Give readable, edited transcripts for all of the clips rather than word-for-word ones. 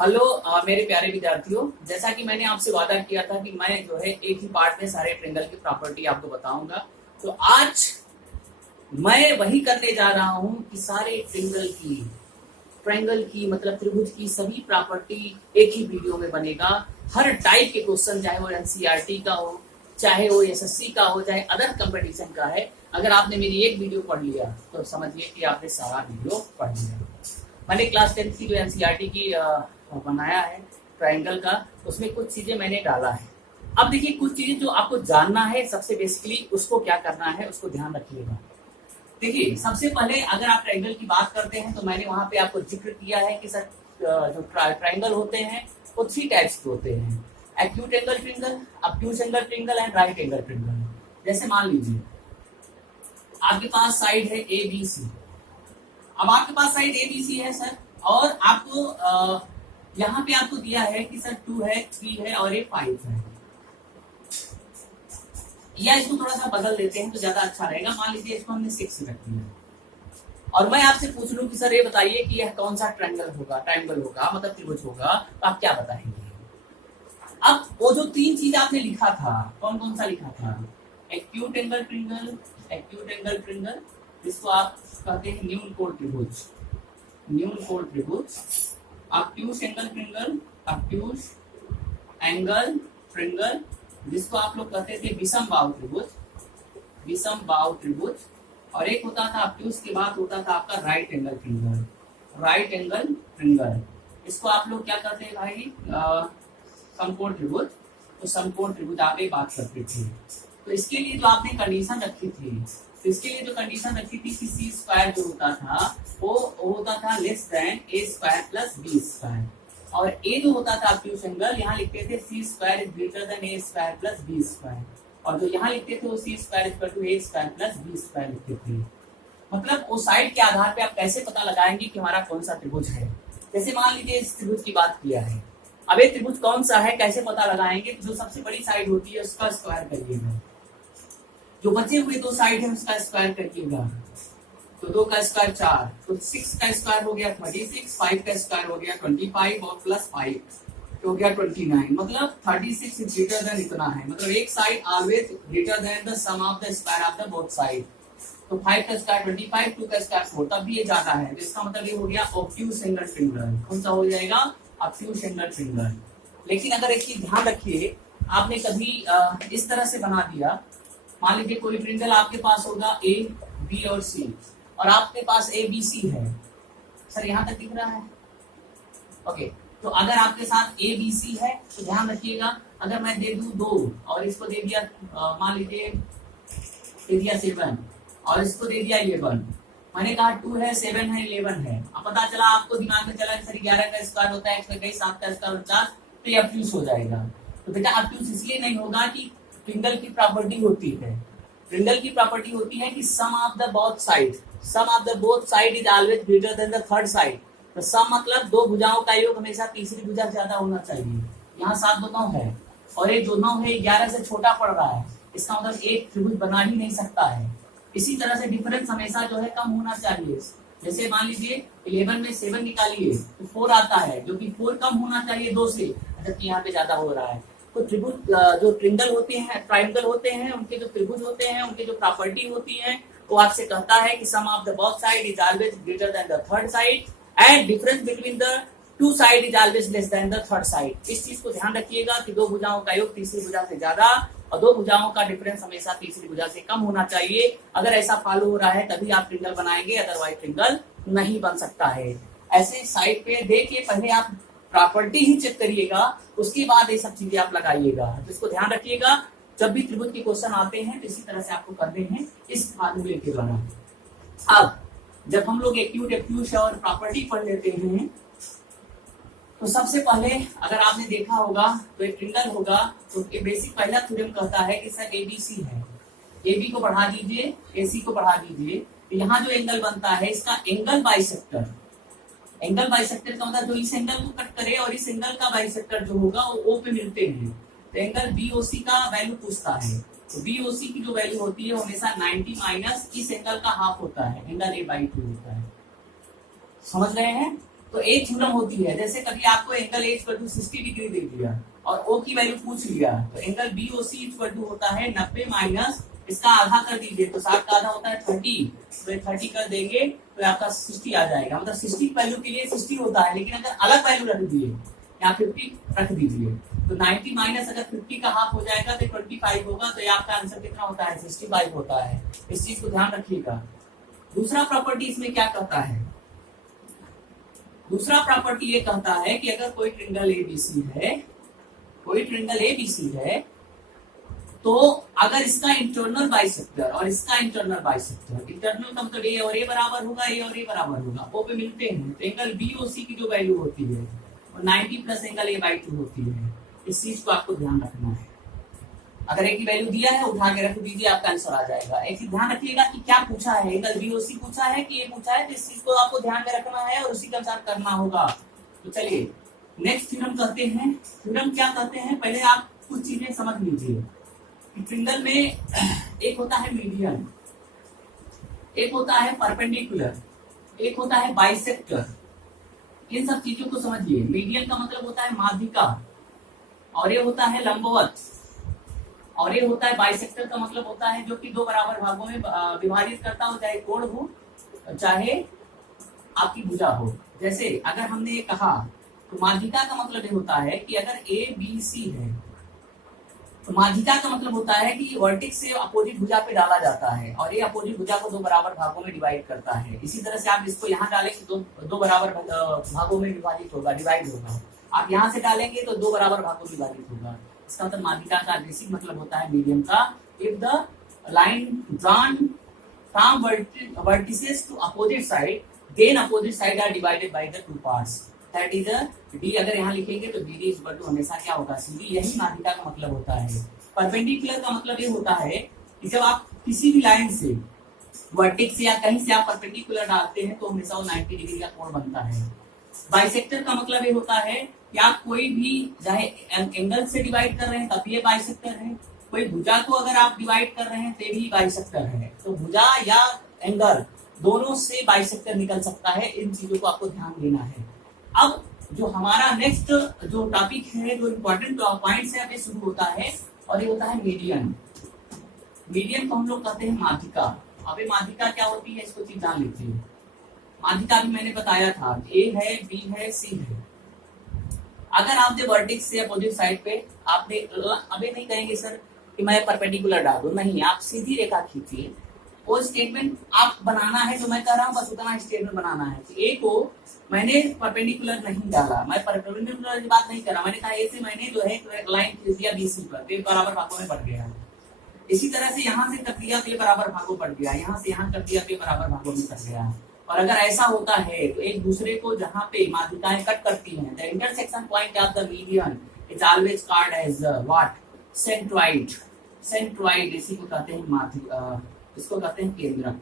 Hello मेरे प्यारे विद्यार्थियों, जैसा कि मैंने आपसे वादा किया था कि मैं जो है एक ही पार्ट में सारे ट्रायंगल की प्रॉपर्टी आपको बताऊंगा। तो आज मैं वही करने जा रहा हूं कि सारे ट्रायंगल की मतलब त्रिभुज की सभी प्रॉपर्टी एक ही वीडियो में बनेगा। हर टाइप के क्वेश्चन, चाहे वो एनसीईआरटी का हो, चाहे वो एसएससी का हो, चाहे अदर कंपटीशन का है, अगर आपने मेरी एक वीडियो पढ़ लिया तो समझिए कि आपने सारा वीडियो पढ़ लिया। मैंने क्लास 10 की जो एनसीईआरटी की बनाया है ट्रायंगल का, उसमें कुछ चीजें मैंने डाला है। अब देखिए, कुछ चीजें जो आपको जानना है, सबसे बेसिकली उसको क्या करना है, उसको ध्यान रखिएगा। देखिए, सबसे पहले अगर आप ट्रायंगल की बात करते हैं तो मैंने वहां पे आपको जिक्र किया है कि सर जो ट्रायंगल होते हैं वो 3 टाइप्स के होते हैं: acute angle triangle, obtuse angle triangle and right angle triangle. जैसे मान लीजिए आपके पास साइड है ए बी सी। अब आपके पास साइड ए बी सी है सर, और आपको यहाँ पे आपको दिया है कि सर 2 है, 3 है और ये 5 है। या इसको थोड़ा सा बदल देते हैं तो ज्यादा अच्छा रहेगा। मान लीजिए इसको हमने 6 रख दिया और मैं आपसे पूछ लूं कि सर ये बताइए कि यह कौन सा ट्रायंगल होगा मतलब त्रिभुज होगा, तो आप क्या बताएंगे? अब वो जो 3 चीज आपने लिखा था, कौन कौन सा लिखा था? Acute angle triangle, acute angle triangle, जिसको आप कहते हैं न्यून कोण त्रिभुज, न्यून कोण त्रिभुज। Obtuse angle triangle, obtuse angle triangle, जिसको आप लोग कहते थे विषम बाहु त्रिभुज, विषम बाहु त्रिभुज। और एक होता था ऑब्ट्यूज के बाद होता था आपका right angle triangle, right angle triangle. इसको आप लोग क्या कहते हैं भाई? समकोण त्रिभुज। तो समकोण त्रिभुज आप एक बात करते थे। तो इसके लिए जो आपने कंडीशन रखी थी, तो इसके लिए जो कंडीशन रखी थी कि सी स्क्वायर जो होता था वो होता था less than A square plus B square, और ए जो होता था ऑब्ट्यूज एंगल, यहाँ लिखते थे C square is greater than A square plus B square, और जो यहाँ लिखते थे वो C square equal to A square plus B square लिखते थे। मतलब वो साइड के आधार पे आप कैसे पता लगाएंगे कि हमारा कौन सा त्रिभुज है। जैसे मान लीजिए इस त्रिभुज की बात किया है, अब ये त्रिभुज कौन सा है कैसे पता लगाएंगे? तो जो सबसे बड़ी साइड होती है उसका स्क्वायर करिएगा, जो बचे हुए 2 साइड है उसका स्क्वायर करिएगा। तो 2 का स्क्वायर 4, तो 6 का स्क्वायर हो गया 36, 5 का स्क्वायर हो गया 25 और प्लस 5 तो हो गया 29। मतलब 36 इज ग्रेटर देन इतना है, मतलब एक side always greater than the sum of the square of the both side. तो 5 का स्क्वायर 25, 2 का स्क्वायर 4, तब भी ये ज्यादा है, तो इसका मतलब ये हो गया ऑब्ट्यूज एंगल ट्रायंगल। कौन सा हो जाएगा? Obtuse angle triangle. लेकिन अगर एक चीज ध्यान रखिए, आपने कभी इस तरह से बना दिया, मान लीजिए कोई ट्रायंगल आपके पास होगा ए बी और सी, और आपके पास ए बी सी है। सर यहाँ तक दिख रहा है? ओके, तो अगर आपके साथ ए बी सी है तो ध्यान रखिएगा, अगर मैं दे दूं 2 और इसको दे दिया मान लीजिए दे दिया 7 और इसको दे दिया 11, मैंने कहा 2 है 7 है 11 है। अब पता चला आपको दिमाग में चला कि सर 11 का स्क्वायर होता है 121, 7 का स्क्वायर 49, तो ये ऑब्ट्यूज हो जाएगा। तो बेटा ऑब्ट्यूज इसलिए नहीं होगा कि ट्रायंगल की प्रॉपर्टी होती है, ट्रायंगल की प्रॉपर्टी होती है कि sum of the both side, sum of the both side is always greater than the third side. तो सम मतलब 2 भुजाओं का योग हमेशा तीसरी भुजा से ज्यादा होना चाहिए। यहाँ 7 2 9 है और ये जो 9 है 11 से छोटा पड़ रहा है, इसका मतलब एक त्रिभुज बना ही नहीं सकता है। इसी तरह से डिफरेंस हमेशा जो है कम होना चाहिए। जैसे मान लीजिए 11 में 7 निकालिए तो 4 आता है, जो कि 4 कम होना चाहिए 2 से, जबकि यहाँ पे ज्यादा हो रहा है। तो त्रिभुज जो ट्रायंगल होते हैं, ट्रायंगल होते हैं, उनके जो त्रिभुज होते हैं, उनके जो प्रॉपर्टी होती है, वो आपसे कहता है कि sum of the both side is always greater than the third side and difference between the 2 side is always less than the third side. इस चीज को ध्यान रखिएगा कि 2 भुजाओं का योग तीसरी भुजा से ज्यादा और 2 भुजाओं का डिफरेंस हमेशा तीसरी भुजा से कम होना चाहिए। अगर ऐसा फॉलो हो रहा है तभी आप ट्रायंगल बनाएंगे, अदरवाइज ट्रायंगल नहीं बन सकता है। ऐसे साइड पे देखिए, पहले आप प्रॉपर्टी ही चेक करिएगा, उसके बाद ये सब चीजें आप लगाइएगा। तो इसको ध्यान रखिएगा, जब भी त्रिभुज के क्वेश्चन आते हैं तो इसी तरह से आपको करने हैं इस फार्मूले के द्वारा। अब जब हम लोग एक्यूट एक्यूट और प्रॉपर्टी पढ़ लेते हैं, तो सबसे पहले अगर आपने देखा होगा तो एक ट्रायंगल होगा, तो बेसिक पहला थ्योरम कहता है कि सर एबीसी है, एबी को बढ़ा दीजिए, एसी को बढ़ा दीजिए, तो यहाँ जो एंगल बनता है इसका एंगल बाइसेक्टर, एंगल बाइसेक्टर का मतलब जो इस एंगल को कट करे और इस एंगल का बाइसेक्टर जो होगा वो ओ पे मिलते हैं, तो एंगल बीओसी का वैल्यू पूछता है। तो बीओसी की जो वैल्यू होती है वो हमेशा 90 माइनस इस एंगल का हाफ होता है, एंगल A/2 होता है। समझ रहे हैं? तो एक थ्योरम होती है, जैसे कभी आपको angle A equal to 60 degree दे दिया और ओ की वैल्यू पूछ लिया, तो एंगल बीओसी इक्वल टू होता है 90 माइनस इसका आधा कर दीजिए, तो 60 का आधा होता है 30, तो 30 कर देंगे तो आपका 60 आ जाएगा। मतलब 60 वैल्यू के लिए 60 होता है, लेकिन अगर अलग वैल्यू रख दिए या 50 रख दीजिए तो 90 माइनस अगर 50 का हाफ हो जाएगा तो 25 होगा, तो ये आपका आंसर कितना होता है 65 होता है। इस चीज को ध्यान रखिएगा। दूसरा प्रॉपर्टी इसमें क्या कहता है, दूसरा प्रॉपर्टी ये कहता है कि अगर कोई ट्रिंगल एबीसी है, कोई ट्रिंगल एबीसी है, तो अगर इसका इंटरनल बाइसेक्टर और इसका इंटरनल बाइसेक्टर, इंटरनल का मतलब ए और ए बराबर होगा, ए और ए बराबर होगा, ओ पे मिलते हैं, तो एंगल बीओसी की जो वैल्यू होती है वो 90 प्लस एंगल ए बाई 2 होती है। इस चीज को आपको ध्यान रखना है। अगर ए की वैल्यू दिया है उठा के रख दीजिए, आपका आंसर आ जाएगा। एक चीज ध्यान रखिएगा कि क्या पूछा है, एंगल बीओसी पूछा है कि ये पूछा है, तो इस चीज को आपको ध्यान में रखना है और उसी के अनुसार करना होगा। तो चलिए नेक्स्ट थ्योरम कहते हैं। थ्योरम क्या कहते हैं, पहले आप कुछ चीजें समझ लीजिए। ट्रिंगल में एक होता है मीडियन, एक होता है परपेंडिकुलर, एक होता है बाइसेक्टर। इन सब चीजों को समझिए। मीडियन का मतलब होता है माध्यिका, और ये होता है लंबवत, और ये होता है बाइसेक्टर का मतलब होता है जो कि दो बराबर भागों में विभाजित करता हो, चाहे कोण हो चाहे आपकी भुजा हो। जैसे अगर हमने ये कहा तो माध्यिका का मतलब ये होता है कि अगर ए बी सी है तो माध्यिका का मतलब होता है कि वर्टेक्स से अपोजिट भुजा पे डाला जाता है और ये अपोजिट भुजा को दो बराबर भागों में डिवाइड करता है। इसी तरह से आप इसको यहाँ डालेंगे तो दो बराबर भागों में विभाजित होगा, डिवाइड होगा। आप यहाँ से डालेंगे तो दो बराबर भागों में विभाजित होगा। इसका मतलब माध्यिका का बेसिक मतलब होता है मीडियम का, if the line drawn from vertices to opposite side then opposite side are divided by the two parts, that is D. अगर यहाँ लिखेंगे तो डी इज इक्वल टू हमेशा क्या होगा सी। यही माध्यिका का मतलब होता है। परपेंडिकुलर का मतलब ये होता है कि जब आप किसी भी लाइन से वर्टेक्स या कहीं से आप परपेंडिकुलर डालते हैं तो हमेशा वो 90 डिग्री का कोण बनता है। बाइसेक्टर का मतलब ये होता है कि आप कोई भी चाहे एंगल से डिवाइड कर रहे हैं तब ये बाइसेक्टर है, कोई भुजा को अगर आप डिवाइड कर रहे हैं तो भी बाइसेक्टर है। तो भुजा या एंगल दोनों से बाइसेक्टर निकल सकता है। इन चीजों को आपको ध्यान देना है। अब जो हमारा नेक्स्ट जो टॉपिक है, जो इम्पोर्टेंट पॉइंट्स है, शुरू होता है और ये होता है मीडियन। मीडियन को हम लोग कहते हैं माध्यिका। अब ये माध्यिका क्या होती है इसको चीज जान लीजिए। माध्यिका भी मैंने बताया था, ए है, बी है, सी है। अगर आपने वर्टेक्स से अपोजिट साइड पे आपने अभी नहीं कहेंगे सर कि मैं परपेंडिकुलर डाल दूं, नहीं, आप सीधी रेखा खींचिए। वो स्टेटमेंट आप बनाना है जो मैं कह रहा हूँ, बस उतना स्टेटमेंट बनाना है। ए को मैंने परपेंडिकुलर नहीं डाला, मैं परपेंडिकुलर की बात नहीं कर रहा, मैंने कहा ए से मैंने जो है लाइन खींच दिया बीसी पर, तो बराबर भागों में बढ़ गया। इसी तरह से यहाँ से कर दिया तो बराबर भागों बढ़ गया, यहाँ से यहाँ कर दिया तो बराबर भागों में बढ़ गया। और अगर ऐसा होता है तो एक दूसरे को जहाँ पे माध्यिकाएं कट करती हैं, the intersection point of the median is always called as what, centroid. Centroid इसी को कहते हैं माध्यिका, इसको कहते हैं केंद्र।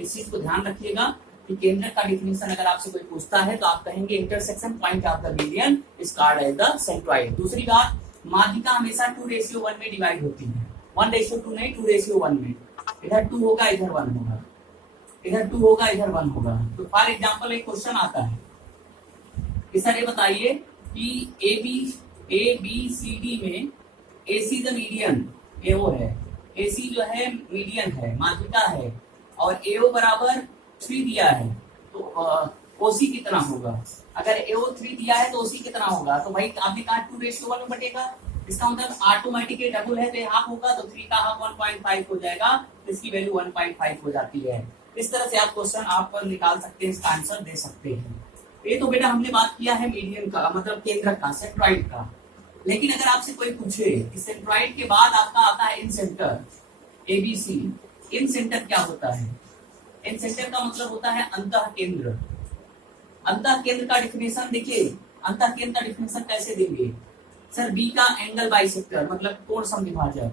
इस चीज को ध्यान रखिएगा कि केंद्र का डिफिनेशन अगर आपसे कोई पूछता है तो आप कहेंगे intersection point of the median is called as the centroid. दूसरी बात, माध्यिका हमेशा 2:1 में डिवाइड होती है, 1:2 नहीं, 2:1 में। इधर 2 होगा, इधर 1 होगा, इधर 2 होगा, इधर 1 होगा। तो फॉर एग्जाम्पल एक क्वेश्चन आता है कि सर ये बताइए कि ए बी सी डी में ए सी द मीडियन, ए ओ है, ए सी जो है मीडियन है, माध्यिका है, और ए ओ बराबर 3 दिया है, तो ओ सी कितना होगा? अगर ए ओ 3 दिया है तो ओ सी कितना होगा? तो भाई आपने कहा 2:1 में बटेगा, इसका मतलब ऑटोमेटिकली डबल है तो हाफ होगा, तो 3 का हाफ 1.5 हो जाएगा, तो इसकी वैल्यू 1.5 हो जाती है। इस तरह से आप क्वेश्चन आप निकाल सकते हैं, इसका आंसर दे सकते हैं। ये तो बेटा हमने बात किया है मीडियन का, मतलब केंद्र का, सेंट्रॉइड का। लेकिन अगर आपसे कोई पूछे कि सेंट्रॉइड के बाद आपका आता है इन सेंटर, एबीसी, इन सेंटर क्या होता है? इन सेंटर का मतलब होता है अंतः केंद्र। अंतः केंद्र का डिफिनेशन देखिए, अंतः केंद्र का डिफिनेशन कैसे देंगे सर? बी का एंगल बाइसेक्टर मतलब कोण समद्विभाजक,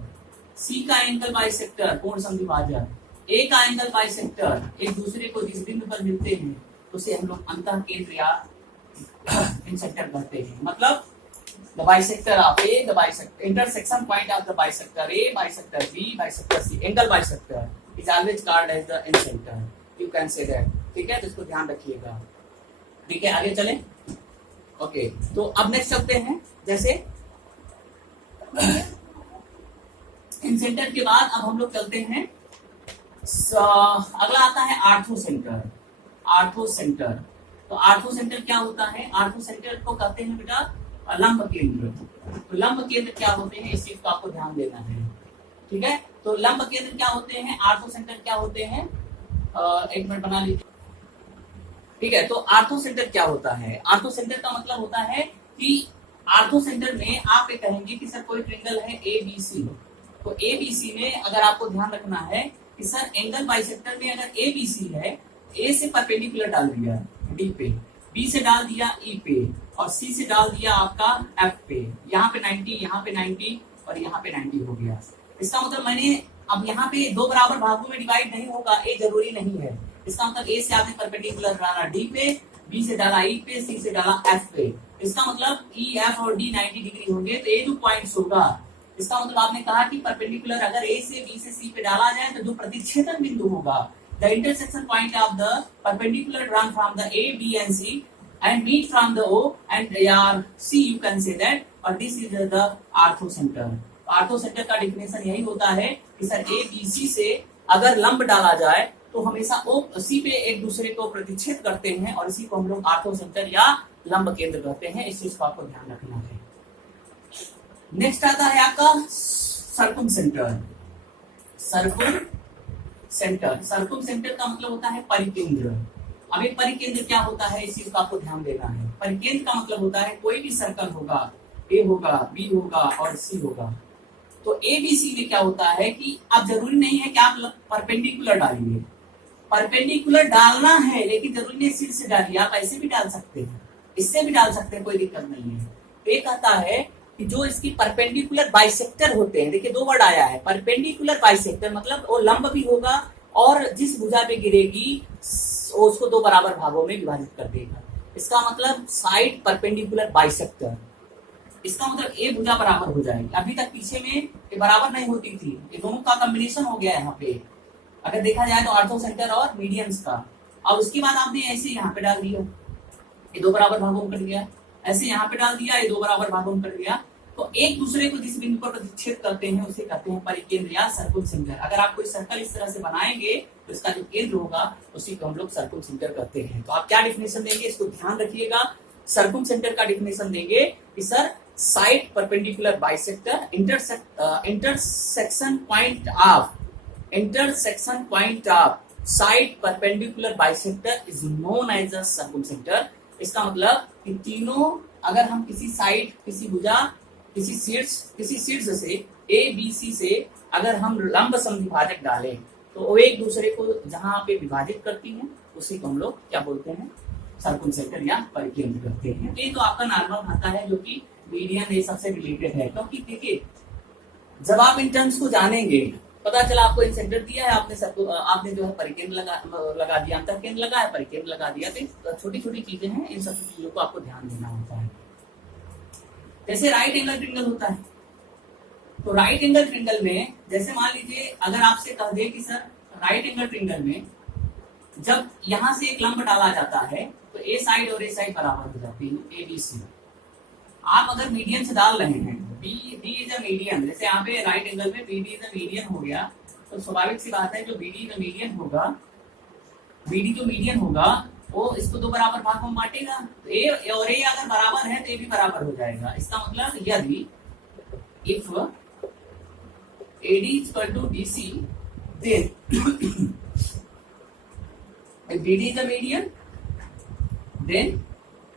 सी का एंगल बाइसेक्टर कोण समद्विभाजक, ए का एंगल बाइसेक्टर एक दूसरे को जिस बिंदु पर मिलते हैं उसे हम लोग अंतः केंद्र या इंसेक्टर कहते हैं। मतलब the bisector of A, the bisector intersection point of the bisector A, bisector B, bisector C, angle bisector is always called as the incenter. You can say that. ठीक है, तो इसको ध्यान रखिएगा। ठीक है, आगे चले। ओके, तो अब नेक्स्ट चलते हैं। जैसे इन सेंटर के बाद अब हम लोग चलते हैं, अगला आता है आर्थो सेंटर। आर्थो सेंटर, तो आर्थो सेंटर क्या होता है? आर्थो सेंटर को कहते हैं बेटा लंब केंद्र। तो लंब केंद्र क्या होते हैं, इस चीज को आपको ध्यान देना है। ठीक है, तो लंब केंद्र क्या होते हैं, आर्थो सेंटर क्या होते हैं, एक मिनट बना लीजिए। ठीक है, तो आर्थो सेंटर क्या होता है? आर्थो सेंटर का मतलब होता है कि आर्थो सेंटर में आप ये कहेंगे कि सर कोई ट्रायंगल है ए बी सी, तो ए बी सी में अगर आपको ध्यान रखना है कि सर एंगल बाइसेक्टर में अगर ए बी सी है, ए से परपेंडिकुलर डाल दिया डी पे, बी से डाल दिया ई पे, और सी से डाल दिया आपका एफ पे। यहाँ पे 90, यहाँ पे 90 और यहाँ पे 90 हो गया। इसका मतलब मैंने अब यहाँ पे दो बराबर भागों में डिवाइड नहीं होगा, ए जरूरी नहीं है। इसका मतलब ए से आपने परपेंडिकुलर डाला डी पे, बी से डाला ई पे, सी से डाला एफ पे। इसका मतलब ई एफ और डी 90 डिग्री होंगे, तो ए जो पॉइंट्स होगा, इसका मतलब आपने कहा कि परपेंडिकुलर अगर ए से बी से सी पे डाला जाए तो जो प्रतिच्छेदन बिंदु होगा, the intersection point of the perpendicular drawn from the A B and C and meet from the O and C, you can say that, or this is the ortho centre. Ortho centre का definition यही होता है कि sir A B सी से अगर लंब डाला जाए तो हमेशा ओ सी पे एक दूसरे को प्रतिच्छेद करते हैं, और इसी को हम लोग आर्थो सेंटर या लंब केंद्र कहते हैं। इस चीज को आपको ध्यान रखना है। नेक्स्ट आता है आपका सर्कुम सेंटर। सर्कुम सेंटर, सर्कुम सेंटर का मतलब होता है परिकेंद्र। अब एक परिकेंद्र क्या होता है, इस चीज को आपको ध्यान देना है। परिकेंद्र का मतलब होता है कोई भी सर्कल होगा, ए होगा, बी होगा और सी होगा, तो ए बी सी में क्या होता है कि अब जरूरी नहीं है कि आप परपेंडिकुलर डालिए, परपेंडिकुलर डालना है लेकिन जरूरी नहीं सिर से डालिए, आप ऐसे भी डाल सकते हैं, इससे भी डाल सकते हैं, कोई दिक्कत नहीं है। तो ये कहता है कि जो इसकी परपेंडिकुलर बाइसेक्टर होते हैं, देखिए दो वर्ड आया है, परपेंडिकुलर बाइसेक्टर मतलब वो लंब भी होगा और जिस भुजा पे गिरेगी उसको दो बराबर भागों में विभाजित कर देगा। इसका मतलब साइड परपेंडिकुलर बाइसेक्टर, इसका मतलब ए भुजा बराबर हो जाएगी। अभी तक पीछे में ये बराबर नहीं होती थी, ये दोनों का कॉम्बिनेशन हो गया यहाँ पे, अगर देखा जाए तो आर्थो सेंटर और मीडियंस का। और उसके बाद आपने ऐसे यहाँ पे डाल दिया, ये दो बराबर भागों में कर दिया, ऐसे यहाँ पे डाल दिया, ये दो बराबर भागों में कर दिया, तो एक दूसरे को जिस बिंदु पर प्रतिच्छेद करते हैं उसे कहते हैं परिकेंद्र या सर्कुल सेंटर। अगर आप कोई सर्कल इस तरह से बनाएंगे तो इसका जो केंद्र होगा उसी को हम लोग सर्कुल सेंटर कहते हैं। तो आप क्या डिफिनेशन देंगे, इसको ध्यान रखिएगा। सर्कुल सेंटर का डिफिनेशन देंगे कि sir side perpendicular bisector, intersection point of side perpendicular bisector is known as a circle centre. इसका मतलब कि तीनों, अगर हम किसी साइड, किसी भुजा, किसी शीर्ष से ए बी सी से अगर हम लंब समद्विभाजक डालें तो वो एक दूसरे को जहां पे विभाजित करती हैं उसी को हम लोग क्या बोलते हैं, सर्कुल सेंटर या परिकेंद्र कहते हैं। ये तो आपका नॉर्मल आता है जो कि मीडियन ये सबसे रिलेटेड है, क्योंकि देखिए जब आप इन टर्म्स को जानेंगे, पता चला आपको इन सेंटर दिया है, आपने जो है परिकेंद्र लगा दिया, अंतर केंद्र लगा है, परिकेंद्र लगा दिया, तो छोटी छोटी चीजें हैं, इन सब चीजों को आपको ध्यान देना होता है। जैसे राइट एंगल ट्रायंगल होता है, तो राइट एंगल ट्रायंगल में जैसे मान लीजिए अगर आपसे कह दे कि सर राइट एंगल ट्रायंगल में जब यहां से एक लंब डाला जाता है तो ए साइड और ए साइड बराबर हो जाती है, ए बी सी। आप अगर मीडियन से डाल रहे हैं, बी इज अ मीडियन, जैसे यहाँ पे राइट एंगल में B D is a median हो गया, तो स्वाभाविक सी बात है जो B D is a median होगा, बी डी जो मीडियन होगा वो इसको दो बराबर भागों में बांटेगा, तो ए और ए अगर बराबर है तो ए भी बराबर हो जाएगा। इसका मतलब यदि if AD is equal to DC, then if BD is a median, then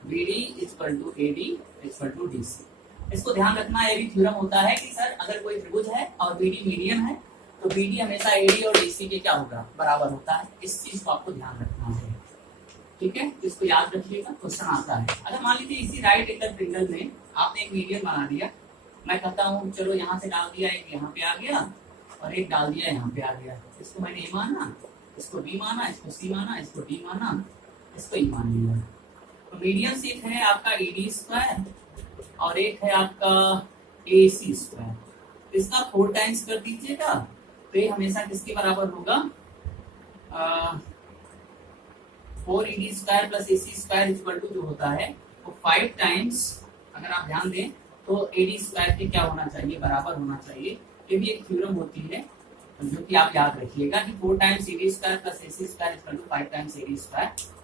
BD is equal to AD is equal to DC। इसको ध्यान रखना, ये भी थ्योरम होता है कि सर अगर कोई त्रिभुज है और BD मीडियन है तो BD हमेशा AD और DC के क्या होगा, बराबर होता है। इस चीज को आपको ध्यान रखना है, ठीक है, इसको याद रखिएगा, क्वेश्चन आता है। अगर मान लीजिए इसी राइट एंगल ट्रायंगल में आपने एक मीडियन बना दिया, मैं कहता हूँ चलो यहाँ से डाल दिया, एक यहाँ पे आ गया और एक डाल दिया यहाँ पे आ गया, इसको मैंने ए माना, इसको बी माना, इसको सी माना, इसको डी माना, इसको ई मान लिया। तो मीडियन से एक है आपका AD स्क्वायर और एक है आपका AC स्क्वायर, इसका 4 टाइम्स कर दीजिएगा तो ये हमेशा किसके बराबर होगा, 4ED² plus AC² equal to जो होता है वो 5 टाइम्स, अगर आप ध्यान दें तो AD² के क्या होना चाहिए, बराबर होना चाहिए। ये भी एक थ्योरम होती है जो कि आप याद रखिएगा कि 4 times AD² plus AC² equal to 5 times AD²।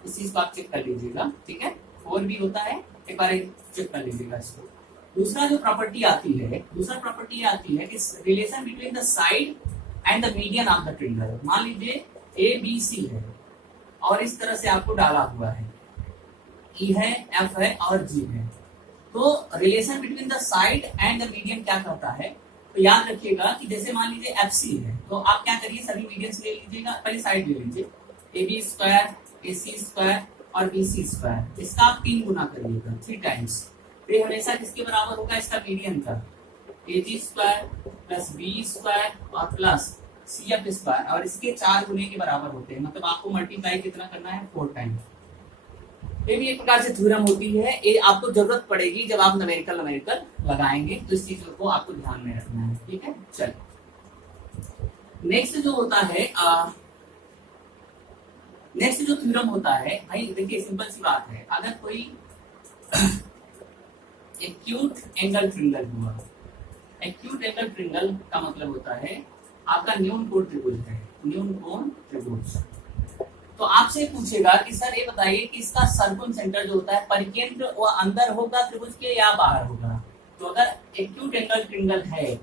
इस चीज को आप चेक कर लीजिएगा, ठीक है। 4 भी होता है, एक बार चेक कर लीजिएगा इसको। दूसरा जो प्रॉपर्टी आती है, दूसरा प्रॉपर्टी आती है कि relation between the side and the median of the triangle. मान लीजिए ABC है और इस तरह से आपको डाला हुआ है, E है, F है और G है। तो relation between the side and the median क्या कहता है, तो याद रखिएगा कि जैसे मान लीजिए FC है तो आप क्या करिए, सभी मीडियंस ले लीजिएगा, पहले साइड ले लीजिए, AB² AC² और BC²। इसका आप 3 गुना करिएगा, 3 टाइम्स। तो ये हमेशा किसके बराबर होगा, इसका मीडियन का, AG² प्लस B² और प्लस CF² और इसके 4 गुने के बराबर होते हैं। मतलब आपको मल्टीप्लाई कितना करना है, 4 टाइम्स। ये भी एक प्रकार से थ्योरम होती है, ये आपको जरूरत पड़ेगी जब आप न्यूमेरिकल लगाएंगे, तो इस चीज को आपको ध्यान में रखना है, ठीक है। चलिए नेक्स्ट जो होता है, नेक्स्ट जो थ्योरम होता है भाई, देखिए सिंपल सी बात है, अगर कोई एक्यूट एंगल ट्रायंगल हुआ, एक्यूट एंगल ट्रायंगल का मतलब होता है आपका न्यून कोण त्रिभुज है, न्यून कोण त्रिभुज। तो आपसे पूछेगा कि सर ये बताइए कि इसका सर्कम सेंटर जो होता है परिकेंद्र वो अंदर होगा त्रिभुज के या बाहर होगा। तो अगर एक्यूट एंगल ट्रायंगल है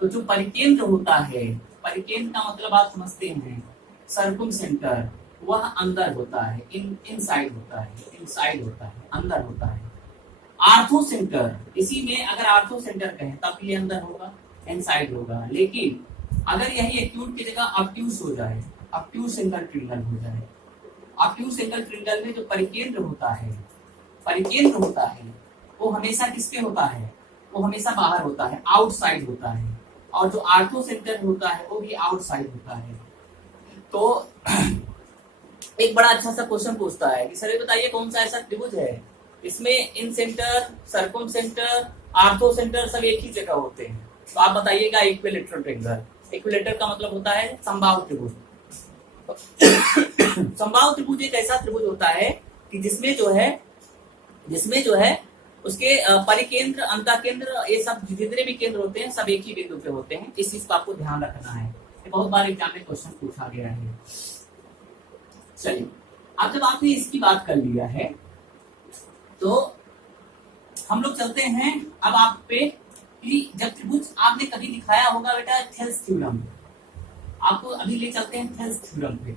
तो जो परिकेंद्र होता है, परिकेंद्र का मतलब आप समझते हैं, सर्कम सेंटर वह अंदर होता है, इनसाइड होता है, इनसाइड होता है, अंदर होता है। आर्थो सेंटर, इसी में अगर आर्थो सेंटर कहें तब ये अंदर होगा, इनसाइड होगा। लेकिन अगर यही एक्यूट की जगह ऑब्ट्यूज हो जाए, ऑब्ट्यूज एंगल ट्रायंगल हो जाए, ऑब्ट्यूज एंगल ट्रायंगल में जो परिकेंद्र होता है, परिकेंद्र होता है वो हमेशा किसपे होता है, वो हमेशा बाहर होता है, आउटसाइड होता है। और जो आर्थो सेंटर होता है वो भी आउटसाइड होता है। तो एक बड़ा अच्छा सा क्वेश्चन पूछता है कि सर ये बताइए कौन सा ऐसा त्रिभुज है इसमें incentre, circumcentre, orthocentre सब एक ही जगह होते हैं। तो आप बताइएगा इक्विलेटरल ट्रायंगल। इक्विलेटर का मतलब होता है समबाहु त्रिभुज। समबाहु त्रिभुज एक ऐसा त्रिभुज होता है कि जिसमें जो है उसके परिकेंद्र, अंतःकेंद्र, ये सब जितने भी केंद्र होते हैं सब एक ही बिंदु पे होते हैं। इस चीज को आपको ध्यान रखना है, बहुत बार एग्जाम में क्वेश्चन पूछा गया है। चलिए अब जब आपने इसकी बात कर लिया है तो हम लोग चलते हैं अब आप पे कि जब त्रिभुज आपने कभी दिखाया होगा बेटा थेल्स थ्योरम, आपको अभी ले चलते हैं थेल्स थ्योरम पे।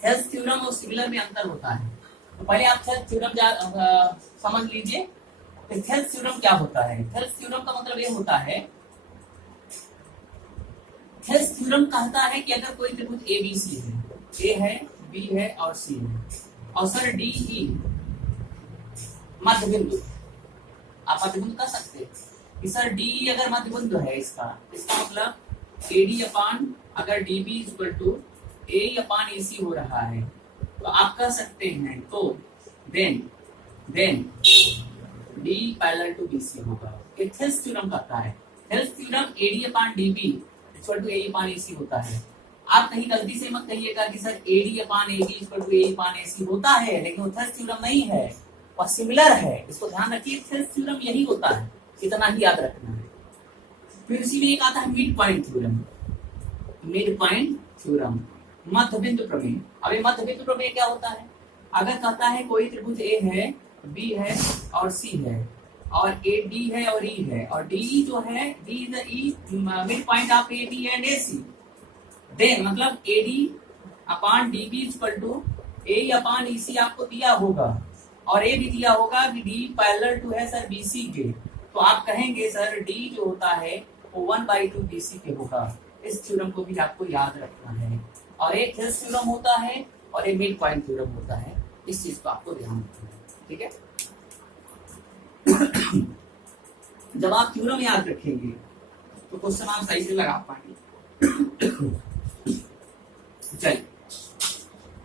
थेल्स थ्योरम और सिमिलर में अंतर होता है, तो पहले आप थेल्स थ्योरम समझ लीजिए। थेल्स थ्योरम क्या होता है, थेल्स थ्योरम का मतलब ये होता है, थेल्स थ्योरम कहता है कि अगर कोई त्रिभुज ABC है, A है, B है और C है, और सर DE मध्य बिंदु, आप मध्य बिंदु कर सकते हैं कि सर DE अगर मध्य बिंदु है इसका मतलब AD अपान अगर DB equal to AE upon AC हो रहा है, तो आप कह सकते हैं तो then D parallel to BC होगा। ये थेल्स थ्योरम कहता है। Thales theorem AD upon DB equal to AE upon AC होता है। आप कहीं गलती से मत कहिएगा कि sir AD upon AD equal to AE upon AC होता है, लेकिन वो थेल्स थ्योरम नहीं है और सिमिलर है। इसको ध्यान रखिए, थेल्स थ्योरम यही होता है, इतना ही याद रखना है। फिर इसी में एक आता है midpoint theorem, midpoint theorem, मध्य बिंदु प्रमेय। अब ये मध्य बिंदु प्रमेय क्या होता है, अगर कहता है कोई त्रिभुज A है, B है और C है, और AD है और E है, और DE जो है, D is the E mid point of AB and AC, then मतलब AD upon DB equal to AE upon EC आपको दिया होगा, और ये भी दिया होगा कि D पैरेलल टू है सर BC के, तो आप कहेंगे सर D जो होता है वो 1/2 BC के होगा। इस थ्योरम को भी आपको याद रखना है। और एक थेल्स थ्योरम होता है और एक मिड पॉइंट थ्योरम होता है, इस चीज को आपको ध्यान रखना है, ठीक है। जब आप थ्योरम याद रखेंगे तो क्वेश्चन आप सही से लगा पाएंगे। चलिए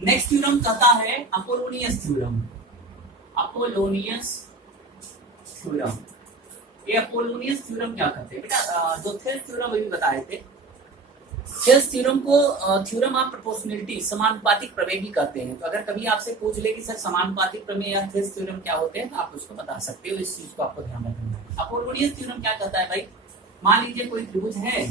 नेक्स्ट थ्योरम कहता है अपोलोनियस थ्योरम। अपोलोनियस थ्योरम, ये अपोलोनियस थ्योरम क्या कहते हैं बेटा, जो थेल्स थ्योरम अभी बताए थे, थेल्स थ्योरम को थ्योरम ऑफ प्रोपोर्शनलिटी समानुपातिक प्रमेय भी कहते हैं। तो अगर कभी आपसे पूछ ले कि सर समानुपातिक प्रमेय या थेल्स थ्योरम क्या होते हैं, तो आप उसको बता सकते हो। इस चीज को आपको ध्यान रखना है। अपोलोनियस थ्योरम क्या कहता है भाई, मान लीजिए कोई त्रिभुज है,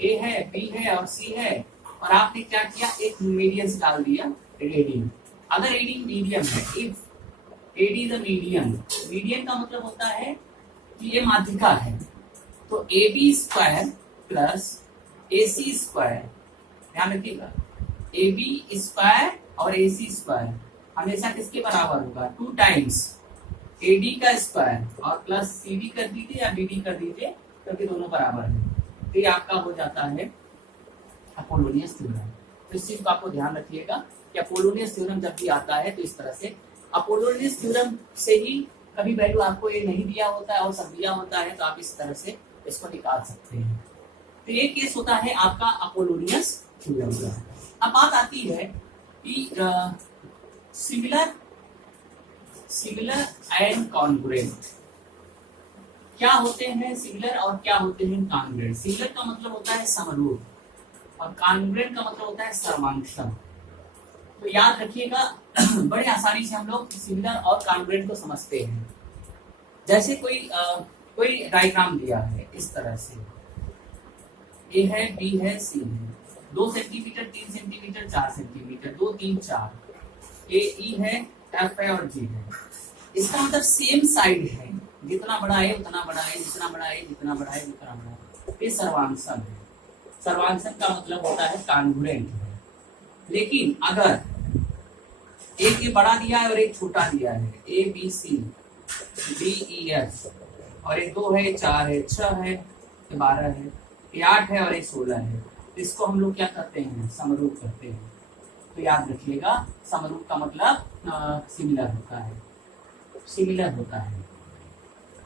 ए है, बी है और सी है, और आपने क्या किया, एक मीडियन डाल दिया, रेडियन। अगर एडी मीडियम है, if AD the medium, median का मतलब होता है कि ये माध्यिका है, तो A B square plus A C square, ध्यान रखिएगा, ए बी स्क्वायर और ए सी स्क्वायर हमेशा किसके बराबर होगा, 2 टाइम्स ए डी का स्क्वायर और प्लस सी डी कर दीजिए या बी डी कर दीजिए, क्योंकि दोनों बराबर है। तो ये आपका हो जाता है अपोलोनियस थ्योरम। तो इस चीज को आपको ध्यान रखिएगा कि अपोलोनियस थ्योरम जब भी आता है तो इस तरह से, अपोलोनियस थ्योरम से ही कभी वैल्यू आपको ये नहीं दिया होता है और सब दिया होता है, तो आप इस तरह से इसको निकाल सकते हैं। तो ये केस होता है आपका अपोलोनियस थ्योरम का। अब बात आती है कि सिमिलर एंड कॉन्ग्रुएंट क्या होते हैं, सिमिलर और क्या होते हैं कॉन्ग्रुएंट। सिमिलर का मतलब होता है समरूप और कॉन्ग्रुएंट का मतलब होता है सर्वांगसम। तो याद रखिएगा, बड़े आसानी से हम लोग सिमिलर और कॉन्ग्रुएंट को समझते हैं। जैसे कोई डायग्राम दिया है इस तरह से, ए है, बी है, सी है, 2 सेंटीमीटर, 3 सेंटीमीटर, 4 सेंटीमीटर, 2, 3, 4, ए ई है, एफ है और जी है। इसका मतलब सेम साइड है, जितना बड़ा है उतना बड़ा है, जितना बड़ा है जितना बड़ा है उतना बड़ा है। ये सर्वांगसम है। सर्वांगसम का मतलब होता है कॉन्ग्रुएंट है। लेकिन अगर एक ये बड़ा दिया है और एक छोटा दिया है, A B C D E F, और एक 2 है, 4 है, 6 है, 12 है, ये 8 है और ये 16 है, तो इसको हम लोग क्या करते हैं, समरूप करते हैं। तो याद रखिएगा, समरूप का मतलब सिमिलर होता है, सिमिलर होता है।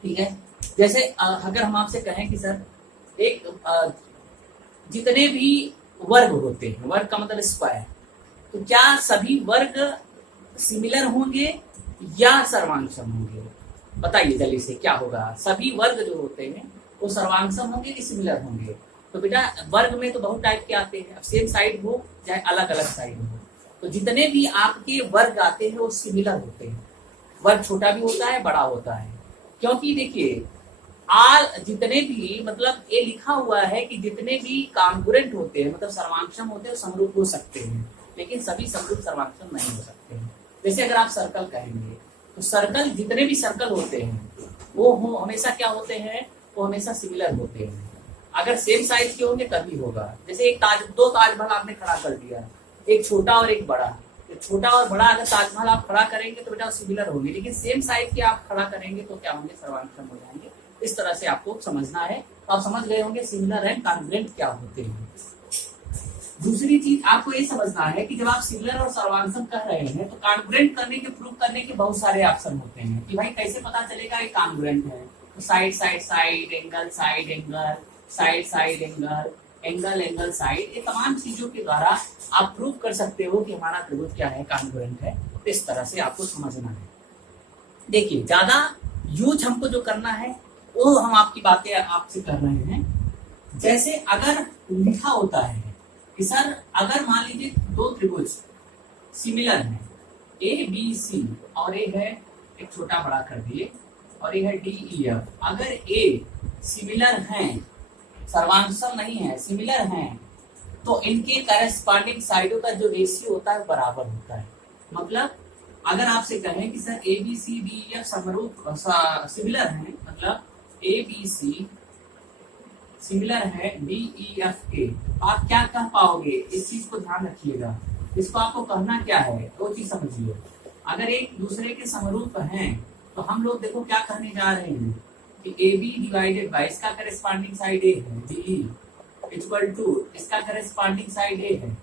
ठीक है। जैसे अगर हम आपसे कहें कि सर एक जितने भी वर्ग होते हैं, वर्ग का मतलब स्क्वायर, तो क्या सभी वर्ग सिमिलर होंगे या सर्वांगसम होंगे? बताइए जल्दी से, क्या होगा? सभी वर्ग जो होते हैं वो सर्वांगसम होंगे कि सिमिलर होंगे? तो बेटा वर्ग में तो बहुत टाइप के आते हैं, अब सेम साइड हो चाहे अलग अलग साइड हो, तो जितने भी आपके वर्ग आते हैं वो सिमिलर होते हैं। वर्ग छोटा भी होता है, बड़ा होता है, क्योंकि देखिए जितने भी, मतलब ये लिखा हुआ है कि जितने भी कॉन्ग्रुएंट होते हैं, मतलब सर्वांगसम होते हैं, समरूप हो सकते हैं, लेकिन सभी समरूप सर्वांगसम नहीं हो सकते हैं। जैसे अगर आप सर्कल कहेंगे, तो सर्कल, जितने भी सर्कल होते हैं वो हमेशा क्या होते हैं, वो हमेशा सिमिलर होते हैं। अगर सेम साइज के होंगे तभी होगा। जैसे एक दो ताजमहल आपने खड़ा कर दिया, एक छोटा और एक बड़ा, छोटा और बड़ा अगर ताजमहल आप खड़ा करेंगे तो बेटा सिमिलर होंगे, लेकिन सेम साइज के आप खड़ा करेंगे तो क्या होंगे, सर्वांगसम हो जाएंगे। इस तरह से आपको समझना है। तो आप समझ गए होंगे सिमिलर एंड कॉन्ग्रुएंट क्या होते हैं। दूसरी चीज आपको ये समझना है कि जब आप सिमिलर और सर्वांगसम कह रहे हैं तो कॉन्ग्रुएंट करने के, प्रूव करने के बहुत सारे ऑप्शन होते हैं कि भाई कैसे पता चलेगा ये कॉन्ग्रुएंट है। तो side side side, angle side angle, side side angle, angle angle side, ये तमाम चीजों के द्वारा आप प्रूव कर सकते हो कि हमारा त्रिभुज क्या है, कॉन्ग्रुएंट है। तो इस तरह से आपको समझना है। देखिए ज्यादा यूज हमको जो करना है वो हम आपकी बातें आपसे कर रहे हैं। जैसे अगर लिखा होता है कि सर अगर मान लीजिए 2 त्रिभुज सिमिलर हैं, ए बी सी, और ए है, एक छोटा बड़ा कर दिए, और ये है डी ई एफ। अगर ए सिमिलर हैं, सर्वांगसम नहीं है, सिमिलर हैं, तो इनके करस्पॉन्डिंग साइडों का जो रेशियो होता है बराबर होता है। मतलब अगर आपसे कहें कि sir A B C D E F समरूप सिमिलर हैं, मतलब ए बी सी सिमिलर है डी ई एफ के, आप क्या कह पाओगे? इस चीज को ध्यान रखिएगा। इसको आपको कहना क्या है, वो चीज समझिए। अगर एक दूसरे के समरूप हैं तो हम लोग देखो क्या कहने जा रहे हैं कि ए बी डिवाइडेड बाय, इसका करस्पॉन्डिंग साइड ए है डी ई, इक्वल टू इसका करस्पॉन्डिंग साइड ए है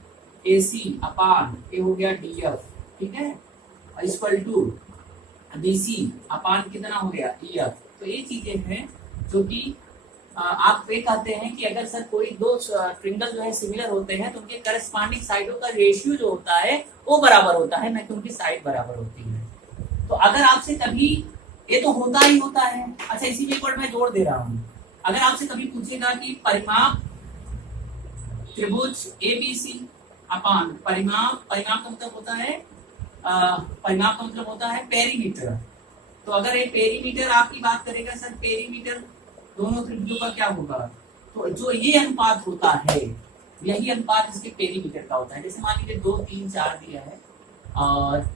ए सी अपान ए हो गया डी एफ, ठीक है, इक्वल टू बी सी अपान कितना हो गया ई एफ। तो ये चीजें हैं जो कि आप ये कहते हैं कि अगर सर कोई 2 ट्रिंगल जो है सिमिलर होते हैं तो उनके करस्पॉन्डिंग साइडों का रेशियो जो होता है वो बराबर होता है, न कि उनकी साइड बराबर होती है। तो अगर आपसे कभी, ये तो होता ही होता है। अच्छा इसी में एक वर्ड मैं जोड़ दे रहा हूँ, अगर आपसे कभी पूछेगा कि परिमाप त्रिभुज ABC अपान परिमाप, परिमाप का मतलब होता है परिमाप का मतलब होता है पेरीमीटर। तो अगर ये पेरीमीटर आपकी बात करेगा सर, पेरीमीटर दोनों त्रिभुजों का क्या होगा, तो जो ये अनुपात होता है यही अनुपात इसके पेरीमीटर का होता है। जैसे मान लीजिए 2 3 4 दिया है और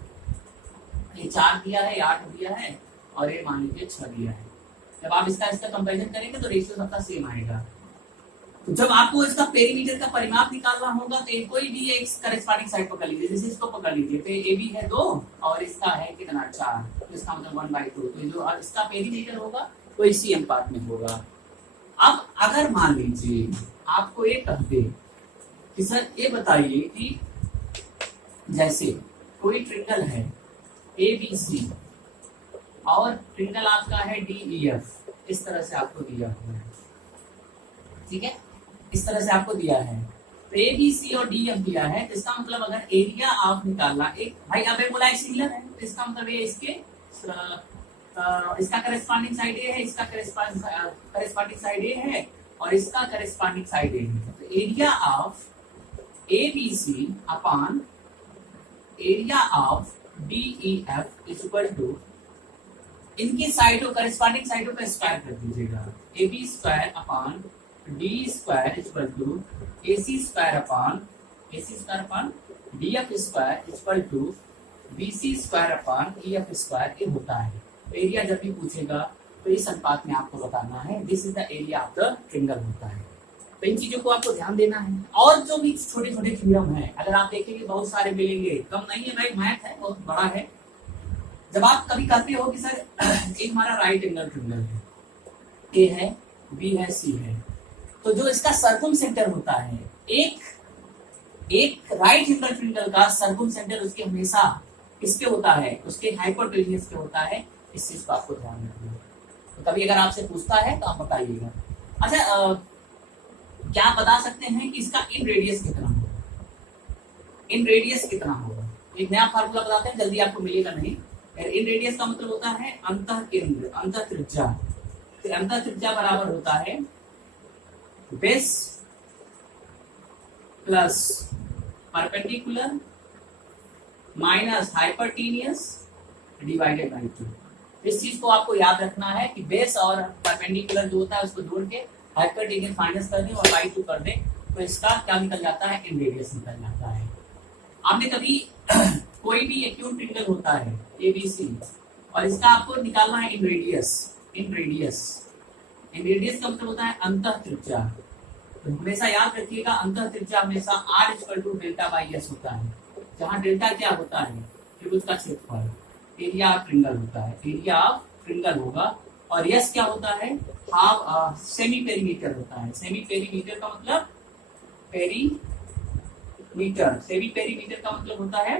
ये 4 दिया है, 8 दिया है और ये मान लीजिए 6 दिया है। जब आप इसका कंपैरिजन करेंगे तो रेशियो सबका सेम आएगा। तो जब आपको इसका पेरीमीटर का परिमाप निकालना होगा तो कोई भी एक करेस्पॉन्डिंग साइड पकड़ लीजिए, जैसे इसको पकड़ लीजिए तो ए बी है 2 और इसका है कितना 4, तो इसका मतलब 1/2। तो जो इसका पेरीमीटर होगा वो इसी अनुपात में होगा। अब अगर मान लीजिए आपको ये कह दे कि सर ये बताइए कि जैसे कोई ट्रिंगल है ABC और ट्रिंगल आपका है DEF, इस तरह से आपको दिया हुआ है, ठीक है, इस तरह से आपको दिया है। तो ABC और DF दिया है, तो इसका मतलब अगर एरिया आप निकालना, एक भाई यहाँ बोला है सिमिलर है, तो इसका मतलब ये इसके इसका करेस्पॉन्डिंग साइड ए है, इसका करेस्पॉन्डिंग साइड ए है और इसका करेस्पॉन्डिंग साइड ए है। तो area of ABC upon area of DEF is equal to, इनकी साइडों करेस्पॉन्डिंग साइडों का स्क्वायर कर दीजिएगा, AB square upon D square is equal to AC square upon DF square is equal to BC square upon EF square. ये होता है। तो एरिया जब भी पूछेगा तो इस अनुपात में आपको बताना है, this is the area of the triangle होता है। तो इन चीजों को आपको ध्यान देना है। और जो भी छोटे छोटे थ्योरम है अगर आप देखेंगे बहुत सारे मिलेंगे, कम नहीं है भाई, मैथ है बहुत बड़ा है। जब आप कभी कहते हो कि सर एक हमारा राइट एंगल ट्रिंगल है, ए है, बी है, सी है, तो जो इसका सर्कुम सेंटर होता है, एक राइट एंगल ट्रिंगल का सर्कुम सेंटर उसके हमेशा किसके होता है, उसके हाइपोटेन्यूज पे होता है। इस चीज को आपको ध्यान रखना है। तो कभी अगर आपसे पूछता है तो आप बताइएगा। अच्छा क्या आप बता सकते हैं कि इसका इन रेडियस कितना होगा, इन रेडियस कितना होगा? एक नया फार्मूला बताते हैं, जल्दी आपको मिलेगा नहीं। इन रेडियस का मतलब होता है अंतः केंद्र, अंतः त्रिज्या। तो अंतः त्रिज्या बराबर होता है base plus perpendicular minus hypotenuse divided by 2। इस चीज को आपको याद रखना है कि बेस और परपेंडिकुलर जो होता है उसको जोड़ के हाइपरटीनियस माइनस कर दें और बाई 2 कर दें, तो इसका क्या निकल जाता है, इन रेडियस निकल जाता है। आपने कभी कोई भी एक्यूट ट्रिंगल होता है ABC और इसका आपको निकालना है इन रेडियस, इन रेडियस का मतलब होता है अंतः त्रिज्या। तो हमेशा याद रखिएगा अंतः त्रिज्या हमेशा R equal to delta by S होता है, जहाँ डेल्टा क्या होता है, त्रिभुज का क्षेत्रफल, एरिया ऑफ ट्रिंगल होता है, एरिया ऑफ ट्रिंगल होगा। और यस क्या होता है, हाफ सेमी पेरीमीटर होता है। सेमी पेरीमीटर का मतलब पेरीमीटर, सेमी पेरीमीटर का मतलब होता है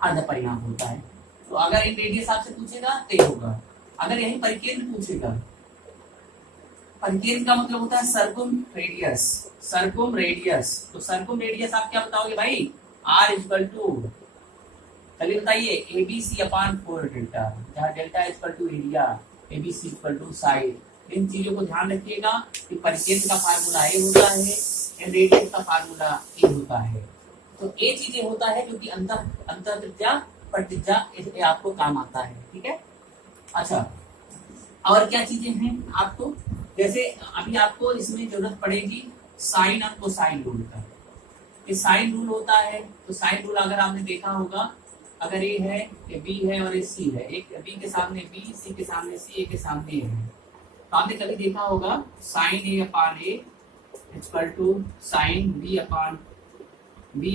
अर्ध परिमाप होता है। तो अगर इन रेडियस आपसे पूछेगा तो होगा, अगर यही परिकेंद्र पूछेगा, परिकेंद्र का मतलब होता है सर्कुम रेडियस, सर्कुम रेडियस। तो सर्कुम रेडियस आप क्या बताओगे भाई, R इक्वल टू, चलिए बताइए ABC अपॉन 4 डेल्टा, जहाँ delta equal to area, ABC equal to side. इन चीजों को ध्यान रखिएगा कि परिकेंद्र का फार्मूला ए होता है, इन रेडियस का फार्मूला ए होता है। तो ये चीजें होता है जो कि अंतः त्रिज्या प्रतिज्ञा आपको काम आता है, ठीक है। अच्छा और क्या चीजें हैं आपको, जैसे अभी आपको इसमें जरूरत पड़ेगी साइन और कोसाइन रूल का। ये साइन रूल होता है, तो साइन रूल अगर आपने देखा होगा, अगर ए है, ये बी है और ये सी है, एक बी के सामने बी, सी के सामने सी, ए के सामने ए है, तो आपने कभी देखा होगा sine A upon A equal to sine B upon B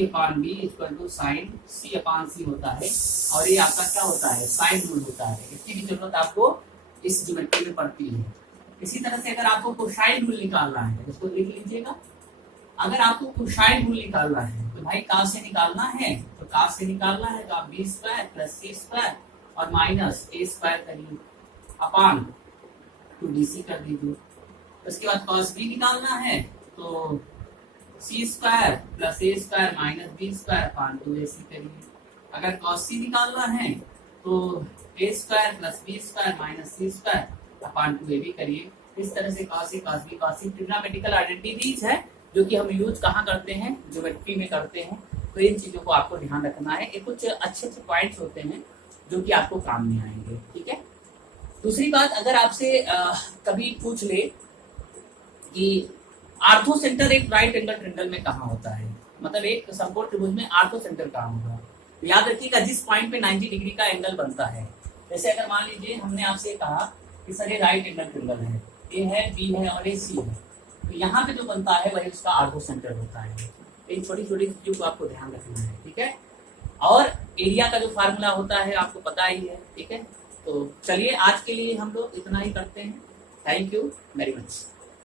equal to sine C upon C होता है। और ये आपका क्या होता है, साइन रूल होता है। इसकी भी जरूरत आपको इस ज्योमेट्री में पड़ती है। इसी तरह से अगर आपको कोसाइन रूल निकालना है, इसको लिख लीजिएगा। अगर आपको कोसाइन रूल निकालना है तो भाई कहाँ से निकालना है, तो कहाँ से निकालना है, तो आप बी स्क्वायर प्लस सी स्क्वायर और माइनस ए स्क्वायर करिए अपॉन 2DC कर दीजिए। उसके बाद cos b निकालना है तो C square plus A square minus B square upon 2AC करिए। अगर cos c निकालना है तो A square plus B square minus C square upon 2AB करिए। इस तरह से cos a cos b cos c trigonometrical identities है जो कि हम यूज कहाँ करते हैं, ज्योमेट्री में करते हैं। तो इन चीजों को आपको ध्यान रखना है। ये कुछ अच्छे अच्छे पॉइंट्स होते हैं जो कि आपको काम में आएंगे, ठीक है। दूसरी बात, अगर आपसे कभी पूछ ले कि आर्थो सेंटर एक राइट एंगल ट्रायंगल में कहाँ होता है, मतलब एक समकोण त्रिभुज में आर्थो सेंटर कहाँ होगा, तो याद रखिएगा जिस पॉइंट पे 90 डिग्री का एंगल बनता है। जैसे अगर मान लीजिए हमने आपसे कहा कि सर ये राइट एंगल ट्रायंगल है, ए है, बी है और ए सी है, तो यहाँ पे जो बनता है वही उसका आर्थो सेंटर होता है। इन छोटी छोटी चीजों को आपको ध्यान रखना है, ठीक है। और एरिया का जो फार्मूला होता है आपको पता ही है, ठीक है। तो चलिए आज के लिए हम लोग इतना ही करते हैं। Thank you very much.